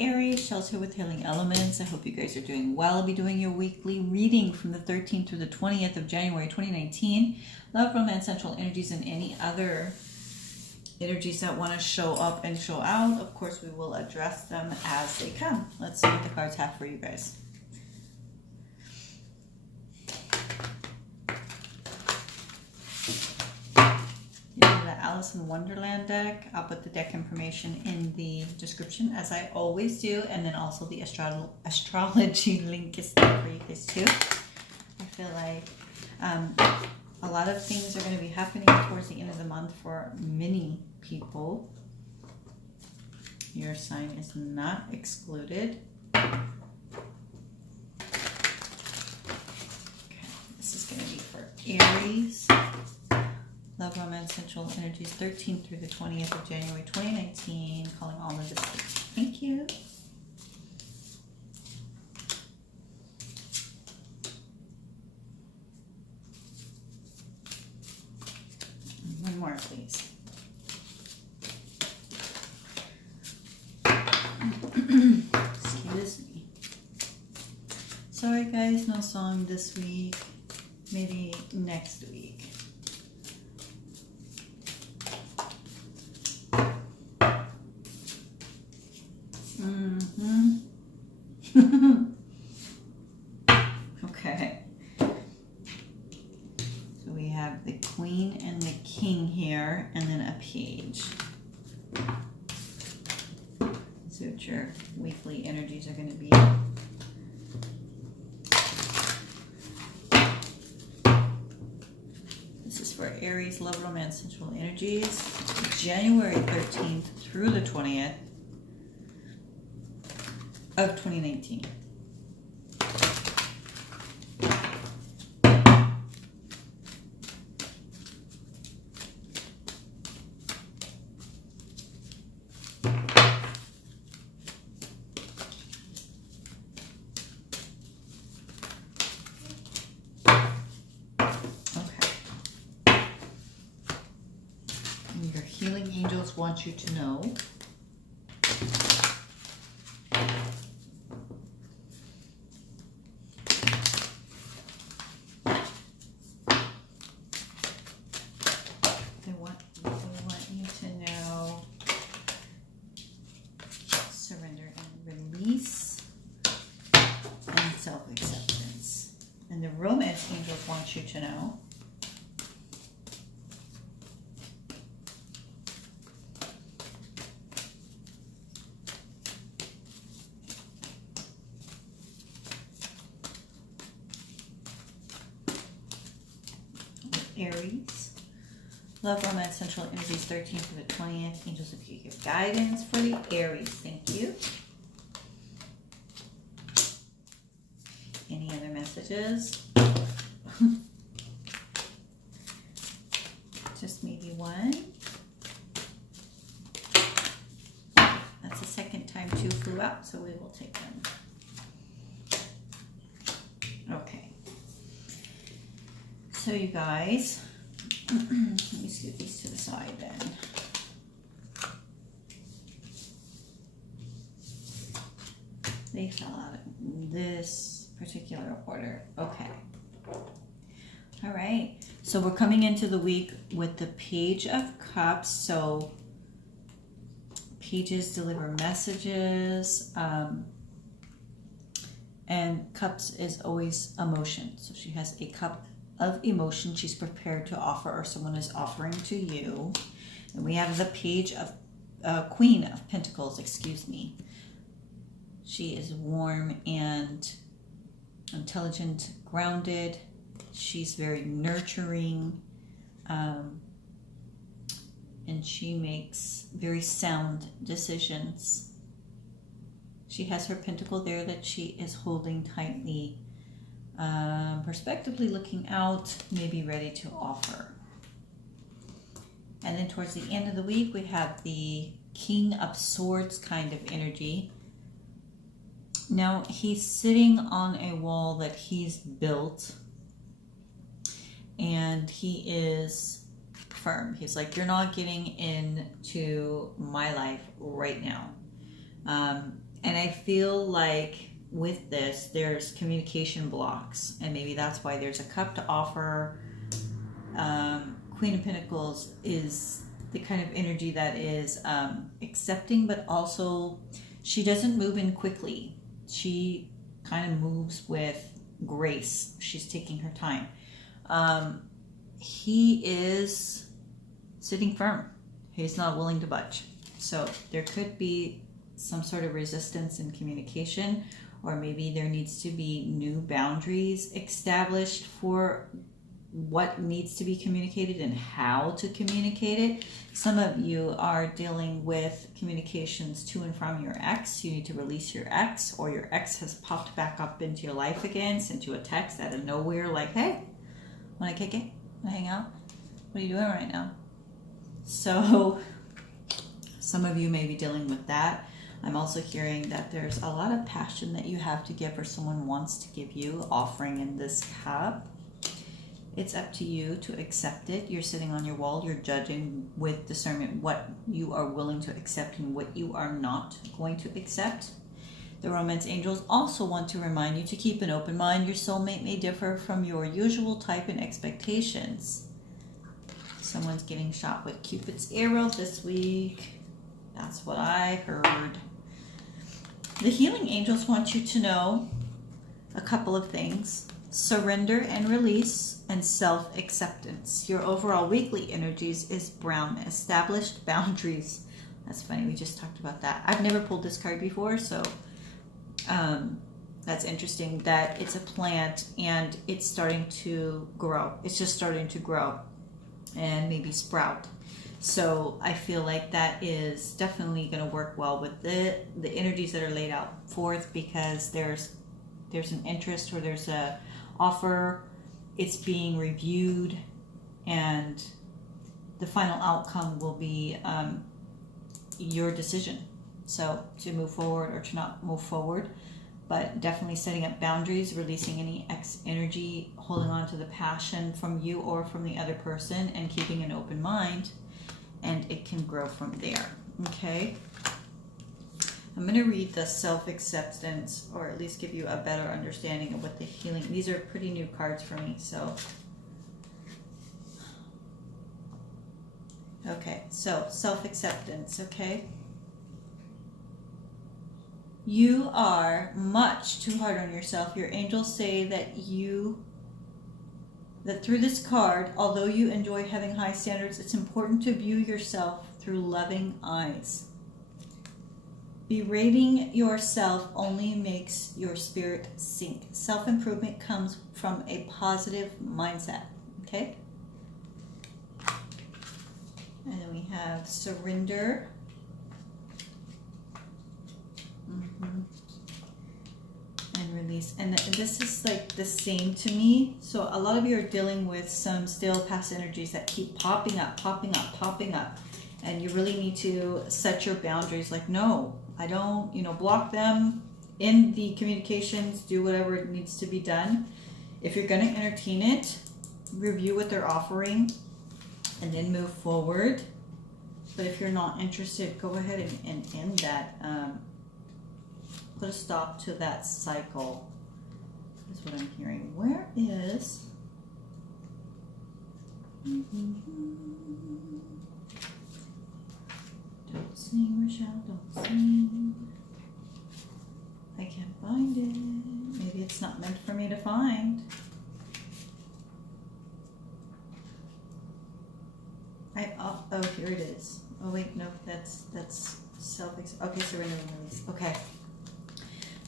Aries, Shell's here with Healing Elements. I hope you guys are doing well. I'll be doing your weekly reading from the 13th through the 20th of January 2019. Love, romance, central energies, and any other energies that want to show up and show out. Of course, we will address them as they come. Let's see what the cards have for you guys. Alice in Wonderland deck. I'll put the deck information in the description as I always do, and then also the astrology link is there for you guys too. I feel like a lot of things are going to be happening towards the end of the month for many people. Your sign is not excluded. Okay, this is going to be for Aries. Love, romance, central energies, 13th through the 20th of January 2019. Calling all of this. Thank you. One more, please. Excuse me. Sorry, guys, no song this week. Maybe next week. Okay. So we have the Queen and the King here, and then a Page. So what your weekly energies are going to be. This is for Aries, love, romance, sensual energies, January 13th through the 20th of 2019. Your healing angels want you to know they want you to know surrender and release and self-acceptance. And the romance angels want you to know Aries, love, romance, central energies, 13th to the 20th. Angels, if you give guidance for the Aries, thank you. Any other messages? Just maybe one. That's the second time two flew out, so we will take them. Okay. So you guys, let me scoot these to the side then. They fell out in this particular order. Okay. All right. So we're coming into the week with the Page of Cups. So pages deliver messages. And Cups is always emotion. So she has a cup of emotion she's prepared to offer, or someone is offering to you. And we have the Page of Queen of Pentacles, excuse me. She is warm and intelligent, grounded. She's very nurturing, and she makes very sound decisions. She has her pentacle there that she is holding tightly, prospectively looking out, maybe ready to offer. And then towards the end of the week, we have the King of Swords kind of energy. Now, he's sitting on a wall that he's built, and he is firm. He's like, you're not getting into my life right now. And I feel like with this, there's communication blocks, and maybe that's why there's a cup to offer. Queen of Pentacles is the kind of energy that is accepting, but also she doesn't move in quickly. She kind of moves with grace. She's taking her time. He is sitting firm. He's not willing to budge. So there could be some sort of resistance in communication, or maybe there needs to be new boundaries established for what needs to be communicated and how to communicate it. Some of you are dealing with communications to and from your ex. You need to release your ex, or your ex has popped back up into your life again, sent you a text out of nowhere like, hey, wanna kick it? Wanna hang out? What are you doing right now? So some of you may be dealing with that. I'm also hearing that there's a lot of passion that you have to give, or someone wants to give you, offering in this cup. It's up to you to accept it. You're sitting on your wall. You're judging with discernment what you are willing to accept and what you are not going to accept. The romance angels also want to remind you to keep an open mind. Your soulmate may differ from your usual type and expectations. Someone's getting shot with Cupid's arrow this week. That's what I heard. The healing angels want you to know a couple of things. Surrender and release, and self-acceptance. Your overall weekly energies is brown. Established boundaries. That's funny, we just talked about that. I've never pulled this card before, so that's interesting that it's a plant and it's starting to grow. It's just starting to grow and maybe sprout. So I feel like that is definitely going to work well with the energies that are laid out forth, because there's an interest, or there's a offer, it's being reviewed, and the final outcome will be your decision. So to move forward or to not move forward, but definitely setting up boundaries, releasing any X energy, holding on to the passion from you or from the other person, and keeping an open mind, and it can grow from there. Okay. I'm going to read the self-acceptance, or at least give you a better understanding of what the healing... These are pretty new cards for me, so... Okay, so self-acceptance, okay? You are much too hard on yourself. Your angels say that through this card, although you enjoy having high standards, it's important to view yourself through loving eyes. Berating yourself only makes your spirit sink. Self-improvement comes from a positive mindset, okay? And then we have surrender. And release. And this is like the same to me. So a lot of you are dealing with some still past energies that keep popping up. And you really need to set your boundaries. Like, no, I don't, block them in the communications, do whatever needs to be done. If you're going to entertain it, review what they're offering and then move forward. But if you're not interested, go ahead and end that. Put a stop to that cycle, is what I'm hearing. Where is... Don't sing, Rashell, don't sing. I can't find it. Maybe it's not meant for me to find. Oh, here it is. Oh wait, no, that's self. Okay, surrender and release. Okay.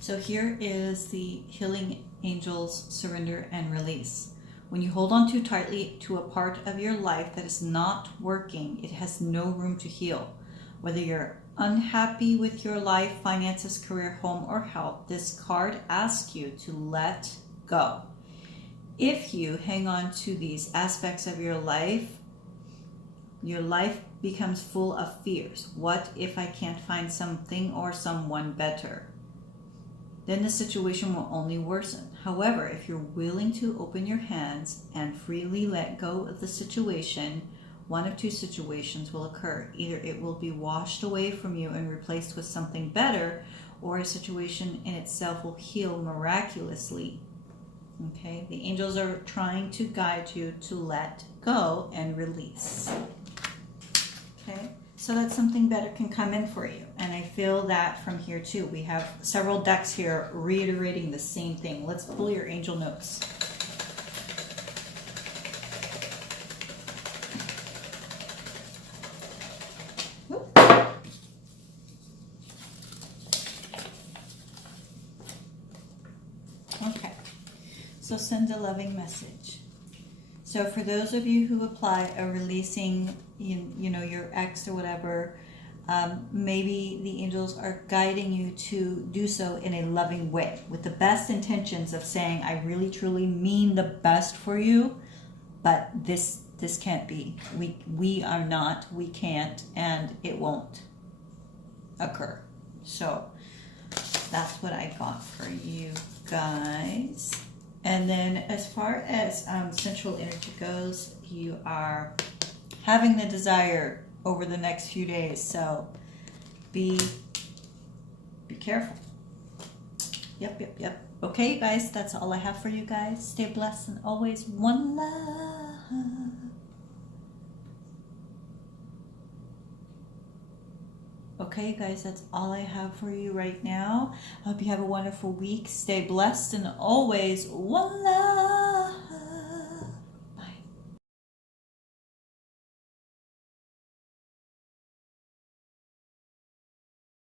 So here is the healing angels, surrender and release. When you hold on too tightly to a part of your life that is not working, it has no room to heal. Whether you're unhappy with your life, finances, career, home, or health, this card asks you to let go. If you hang on to these aspects of your life becomes full of fears. What if I can't find something or someone better? Then the situation will only worsen. However, if you're willing to open your hands and freely let go of the situation, one of two situations will occur. Either it will be washed away from you and replaced with something better, or a situation in itself will heal miraculously. Okay, the angels are trying to guide you to let go and release. Okay, so that something better can come in for you. And I feel that from here too. We have several decks here reiterating the same thing. Let's pull your angel notes. Okay, so send a loving message. So for those of you who apply a releasing, you know, your ex or whatever, maybe the angels are guiding you to do so in a loving way with the best intentions of saying, I really truly mean the best for you, but this can't be. We are not, we can't, and it won't occur. So that's what I got for you guys. And then as far as central energy goes, you are having the desire over the next few days, so be careful. Yep. Okay, guys, that's all I have for you guys. Stay blessed and always one love. Okay, guys, that's all I have for you right now. I hope you have a wonderful week. Stay blessed and always one love.